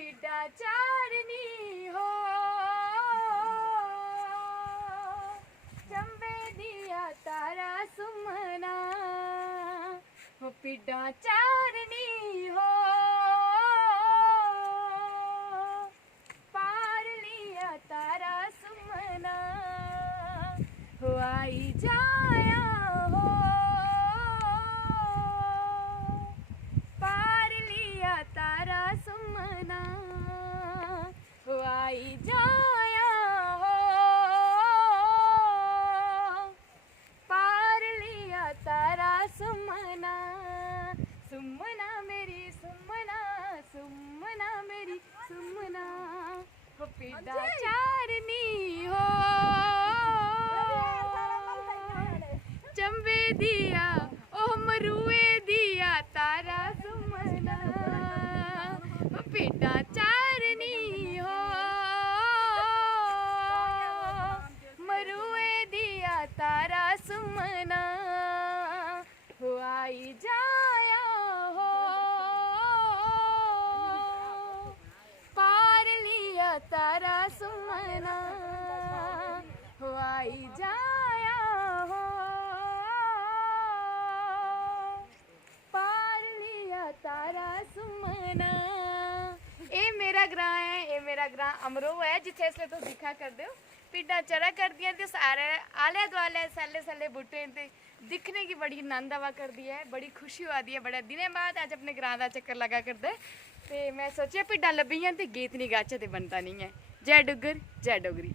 पिड्डा चारनी हो चंबे दिया तारा सुमना हो पिड्डा चारनी हो पार लिया तारा सुमना हो आई जाया हो पार लिया तारा सुमना हो आई जाया हो पार लिया तारा सुमना सुमना मेरी सुमना सुमना मेरी सुमना हो पिड्डा चारनी हो चंबे दिया ओ मरुए दिया तारा सुमना हो पिड्डा चारनी हो मरुए दिया तारा सुमना हो आई जाया हो पार लिया तारा सुमना हो आई जाया हो पार लिया तारा सुमना। ये मेरा ग्रां है, ये मेरा ग्रां अमरो है जिथे इसलिए तुम दिखा कर दो पिड्डा चरा कर दिया ते सारे आले दुआले सैले सैले बूटे ते दिखने की बड़ी आनंद आवा कर दी है, बड़ी खुशी हुआ दी है। बड़े दिनों बाद अज अपने ग्रां का चक्कर लगा कर दे ते मैं सोचा पिड्डा लब्भी हैं ते गीत नहीं गाचे ते बनता नहीं है। जय डुग्गर जय डोगरी।